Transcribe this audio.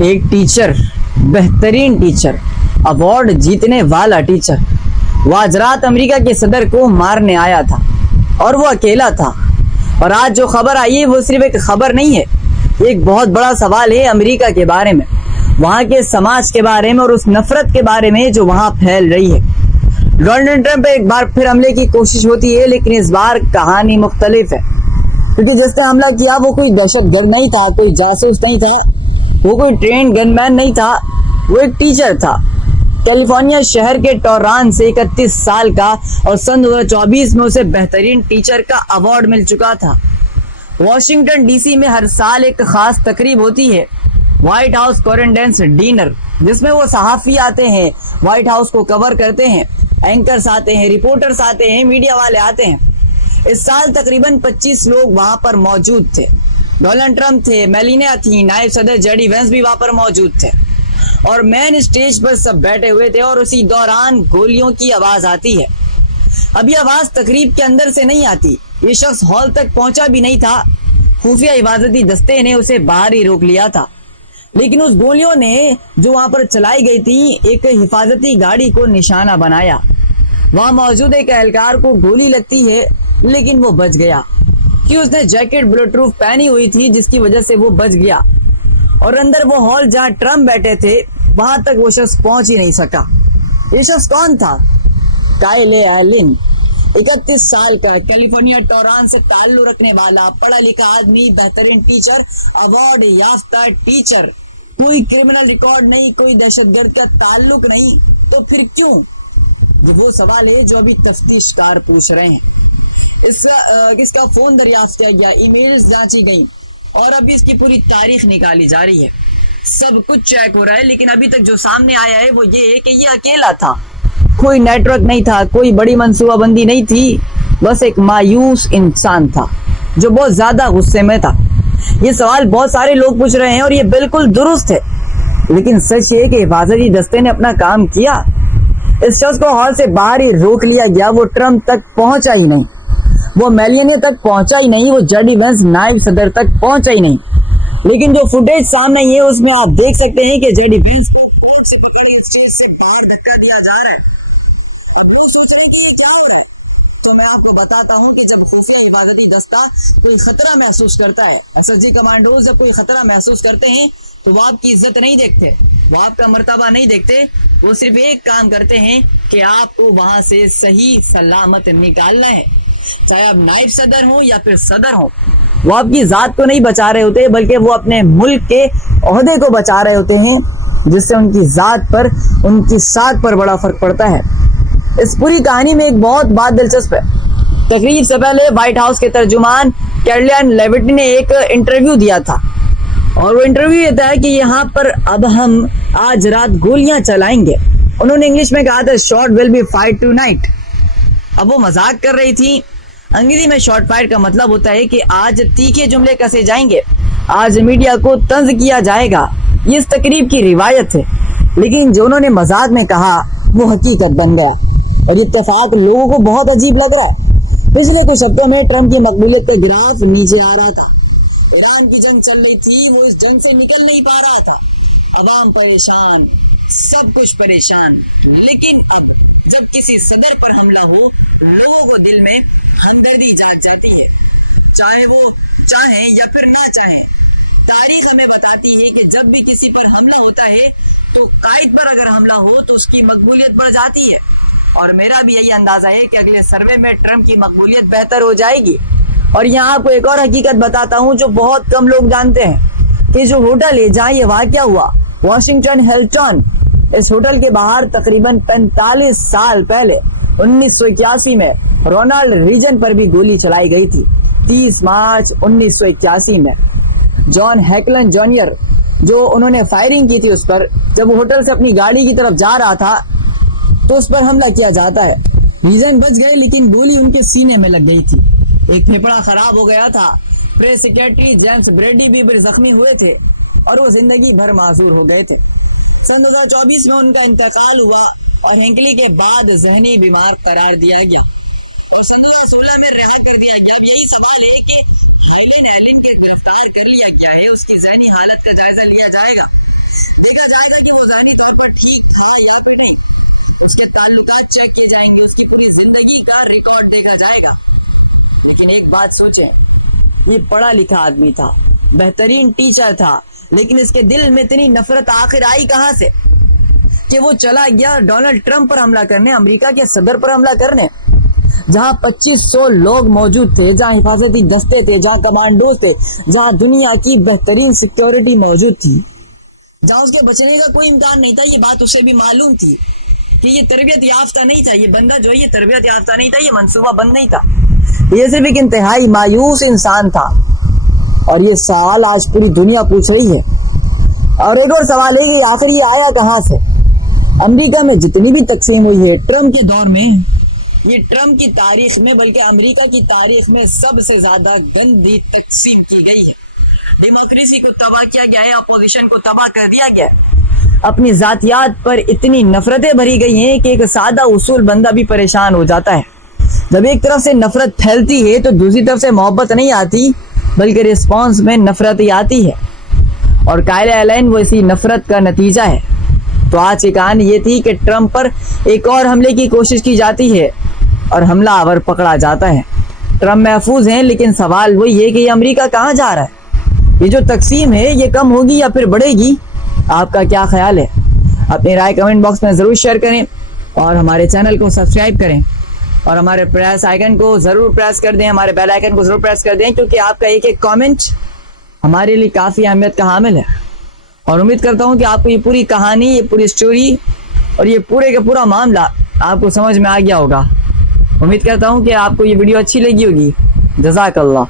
ایک ٹیچر، بہترین teacher, award جیتنے والا ٹیچر، وہ آج رات امریکہ کے صدر کو مارنے آیا تھا اور وہ اکیلا تھا۔ اور آج جو خبر آئی ہے وہ صرف ایک خبر نہیں ہے، ایک بہت بڑا سوال ہے امریکہ کے بارے میں، وہاں کے سماج کے بارے میں اور اس نفرت کے بارے میں جو وہاں پھیل رہی ہے۔ ڈونلڈ ٹرمپ پہ ایک بار پھر حملے کی کوشش ہوتی ہے، لیکن اس بار کہانی مختلف ہے، کیونکہ جس نے حملہ کیا وہ کوئی دہشت گرد نہیں تھا، کوئی جاسوس نہیں تھا، وہ کوئی ٹرینڈ گن مین نہیں تھا، وہ ایک ٹیچر تھا۔ کیلیفورنیا شہر کے ٹوران سے 31 سال کا، اور سن 2024 میں اسے بہترین ٹیچر کا ایوارڈ مل چکا تھا۔ واشنگٹن ڈی سی میں ہر سال ایک خاص تقریب ہوتی ہے، وائٹ ہاؤس کورنڈنس ڈینر، جس میں وہ صحافی آتے ہیں، وائٹ ہاؤس کو کور کرتے ہیں، اینکرز آتے ہیں، رپورٹرز آتے ہیں، میڈیا والے آتے ہیں۔ اس سال تقریباً 25 لوگ وہاں پر موجود تھے۔ ڈونلڈ ٹرمپ تھے، میلینیا تھی، نائب صدر جیڈی وینس بھی وہاں پر موجود تھے، اور مین اسٹیج پر سب بیٹھے ہوئے تھے، اور اسی دوران گولیوں کی آواز آتی ہے۔ اب یہ آواز تقریب کے اندر سے نہیں آتی، یہ شخص ہال تک پہنچا بھی نہیں تھا، خفیہ حفاظتی دستے نے اسے باہر ہی روک لیا تھا۔ لیکن اس گولیوں نے جو وہاں پر چلائی گئی تھی ایک حفاظتی گاڑی کو نشانہ بنایا۔ وہاں موجود ایک اہلکار کو گولی لگتی ہے، لیکن وہ بچ گیا، کہ اس نے جیکٹ بلٹ پروف پہنی ہوئی تھی، جس کی وجہ سے وہ بچ گیا، اور اندر وہ ہال جہاں ٹرمپ بیٹھے تھے وہاں تک وہ شخص پہنچ ہی نہیں سکا۔ یہ شخص کون تھا؟ کائل ایلن، 31 سال کا، کیلیفورنیا ٹوران سے تعلق رکھنے والا، پڑھا لکھا آدمی، بہترین ٹیچر، ایوارڈ یافتہ ٹیچر، کوئی کرمنل ریکارڈ نہیں، کوئی دہشت گرد کا تعلق نہیں، تو پھر کیوں؟ یہ وہ سوال ہے جو ابھی تفتیش کار پوچھ رہے ہیں۔ اس کا فون دریافت کیا گیا، ای میلز جانچی گئیں، اور ابھی اس کی پوری تاریخ نکالی جا رہی ہے، سب کچھ چیک ہو رہا ہے۔ لیکن ابھی تک جو سامنے آیا ہے وہ یہ ہے کہ یہ اکیلا تھا، کوئی نیٹ ورک نہیں تھا، کوئی بڑی منصوبہ بندی نہیں تھی، بس ایک مایوس انسان تھا جو بہت زیادہ غصے میں تھا۔ یہ سوال بہت سارے لوگ پوچھ رہے ہیں اور یہ بالکل درست ہے، لیکن سچ یہ کہ حفاظتی دستے نے اپنا کام کیا۔ اس شخص کو ہال سے باہر ہی روک لیا گیا، وہ ٹرمپ تک پہنچا ہی نہیں، وہ میلینیا تک پہنچا ہی نہیں، وہ جیڈی وینس نائب صدر تک پہنچا ہی نہیں۔ لیکن جو فوٹیج سامنے ہے اس میں آپ دیکھ سکتے ہیں کہ جیڈی وینس کو کورٹ سے پکڑ کے اسٹیج سے باہر دھکا دیا جا رہا ہے۔ اب لوگ سوچ رہے ہیں کہ یہ کیا ہو رہا ہے، تو میں آپ کو بتاتا ہوں کہ جب خفیہ حفاظتی دستہ کوئی خطرہ محسوس کرتا ہے، ایس ایس جی کمانڈوز جب کوئی خطرہ محسوس کرتے ہیں تو وہ آپ کی عزت نہیں دیکھتے، وہ آپ کا مرتبہ نہیں دیکھتے، وہ صرف ایک کام کرتے ہیں کہ آپ کو وہاں سے صحیح سلامت نکالنا ہے، چاہے آپ نائب صدر ہوں یا پھر صدر ہوں۔ وہ آپ کی ذات کو نہیں بچا رہے ہوتے، بلکہ وہ اپنے ملک کے عہدے کو بچا رہے ہوتے ہیں، جس سے ان کی ذات پر، ان کی ساکھ پر بڑا فرق پڑتا ہے۔ اس پوری کہانی میں ایک بہت بات دلچسپ ہے۔ تقریب سے پہلے وائٹ ہاؤس کے ترجمان کیرولین لیوٹ نے ایک انٹرویو دیا تھا، اور وہ انٹرویو یہ تھا کہ یہاں پر اب ہم آج رات گولیاں چلائیں گے۔ انہوں نے انگلش میں کہا تھا shot will be fired tonight. اب وہ مذاق کر رہی تھی۔ انگریزی میں شاٹ فائر کا مطلب ہوتا ہے کہ آج تیکھے جملے کسے جائیں گے، آج میڈیا کو طنز کیا جائے گا۔ یہ اس تقریب کی روایت ہے، لیکن جو انہوں نے مذاق میں کہا وہ حقیقت بن گیا، اور یہ اتفاق لوگوں کو بہت عجیب لگ رہا ہے۔ پچھلے کچھ ہفتوں میں ٹرمپ کی مقبولیت کا گراف نیچے آ رہا تھا، ایران کی جنگ چل رہی تھی، وہ اس جنگ سے نکل نہیں پا رہا تھا، عوام پریشان، سب کچھ پریشان۔ لیکن اب جب کسی صدر پر حملہ ہو، لوگوں کو دل میں ہمدردی جاگ جاتی ہے، چاہے وہ چاہیں یا پھر نہ چاہیں۔ تاریخ ہمیں بتاتی ہے کہ جب بھی کسی پر حملہ ہوتا ہے تو قائد پر اگر حملہ ہو تو اس کی مقبولیت بڑھ جاتی ہے، اور میرا بھی یہی اندازہ ہے کہ اگلے سروے میں ٹرمپ کی مقبولیت بہتر ہو جائے گی۔ اور یہاں آپ کو ایک اور حقیقت بتاتا ہوں جو بہت کم لوگ جانتے ہیں، کہ جو ہوٹل ہے جہاں یہ واقعہ ہوا، واشنگٹن ہلٹن، اس ہوٹل کے باہر تقریباً 45 سال پہلے 1981 میں رونالڈ ریجن پر بھی گولی چلائی گئی تھی۔ 30 مارچ 1981 میں جان ہیکلن جونیئر، جو انہوں نے فائرنگ کی تھی اس پر، جب وہ ہوٹل سے اپنی گاڑی کی طرف جا رہا تھا تو اس پر حملہ کیا جاتا ہے۔ ریجن بچ گئے، لیکن گولی ان کے سینے میں لگ گئی تھی، ایک پھیپڑا خراب ہو گیا تھا۔ پریس سیکریٹری جیمز بریڈی بھی زخمی ہوئے تھے، اور وہ زندگی بھر معذور ہو گئے تھے۔ سن 2024 میں ان کا انتقال ہوا، اور ہنکلی کے بعد ذہنی بیمار قرار دیا گیا، اور سن 2016 میں رہا کر دیا گیا۔ اب یہی سوال ہے کہ ہائلن ایلن کے گرفتار کر لیا گیا ہے، اس کی ذہنی حالت کا جائزہ لیا جائے گا، دیکھا جائے گا کہ وہ ذہنی طور پر ٹھیک تھا یا پھر نہیں. اس کے تعلقات چیک کیے جائیں گے, اس کی پوری زندگی کا ریکارڈ دیکھا جائے گا. لیکن ایک بات سوچیں, یہ پڑھا لکھا آدمی تھا, بہترین ٹیچر تھا, لیکن اس کے دل میں اتنی نفرت آخر آئی کہاں سے کہ وہ چلا گیا ڈونلڈ ٹرمپ پر حملہ کرنے, امریکہ کے صدر پر حملہ کرنے, جہاں 2500 لوگ موجود تھے, جہاں حفاظتی دستے تھے, جہاں کمانڈوز تھے, جہاں دنیا کی بہترین سیکیورٹی موجود تھی, جہاں اس کے بچنے کا کوئی امکان نہیں تھا. یہ بات اسے بھی معلوم تھی کہ یہ تربیت یافتہ نہیں تھا, یہ بندہ جو ہے یہ تربیت یافتہ نہیں تھا, یہ منصوبہ بند نہیں تھا, یہ صرف ایک انتہائی مایوس انسان تھا. اور یہ سوال آج پوری دنیا پوچھ رہی ہے. اور ایک اور سوال ہے کہ آخر یہ آیا کہاں سے؟ امریکہ میں جتنی بھی تقسیم ہوئی ہے ٹرمپ کے دور میں, یہ ٹرمپ کی تاریخ میں بلکہ امریکہ کی تاریخ میں سب سے زیادہ گندی تقسیم کی گئی ہے. ڈیموکریسی کو تباہ کیا گیا ہے, اپوزیشن کو تباہ کر دیا گیا ہے, اپنی ذاتیات پر اتنی نفرتیں بھری گئی ہیں کہ ایک سادہ اصول بندہ بھی پریشان ہو جاتا ہے. جب ایک طرف سے نفرت پھیلتی ہے تو دوسری طرف سے محبت نہیں آتی, بلکہ رسپانس میں نفرت ہی آتی ہے. اور کائل ایلن وہ اسی نفرت کا نتیجہ ہے. تو آج کی کہانی یہ تھی کہ ٹرمپ پر ایک اور حملے کی کوشش کی جاتی ہے اور حملہ آور پکڑا جاتا ہے. ٹرمپ محفوظ ہیں, لیکن سوال وہی ہے کہ یہ امریکہ کہاں جا رہا ہے؟ یہ جو تقسیم ہے یہ کم ہوگی یا پھر بڑھے گی؟ آپ کا کیا خیال ہے؟ اپنی رائے کمنٹ باکس میں ضرور شیئر کریں اور ہمارے چینل کو سبسکرائب کریں اور ہمارے پریس آئیکن کو ضرور پریس کر دیں, ہمارے بیل آئیکن کو ضرور پریس کر دیں, کیونکہ آپ کا ایک ایک کامنٹ ہمارے لیے کافی اہمیت کا حامل ہے. اور امید کرتا ہوں کہ آپ کو یہ پوری کہانی, یہ پوری سٹوری اور یہ پورے کا پورا معاملہ آپ کو سمجھ میں آ گیا ہوگا. امید کرتا ہوں کہ آپ کو یہ ویڈیو اچھی لگی ہوگی. جزاک اللہ.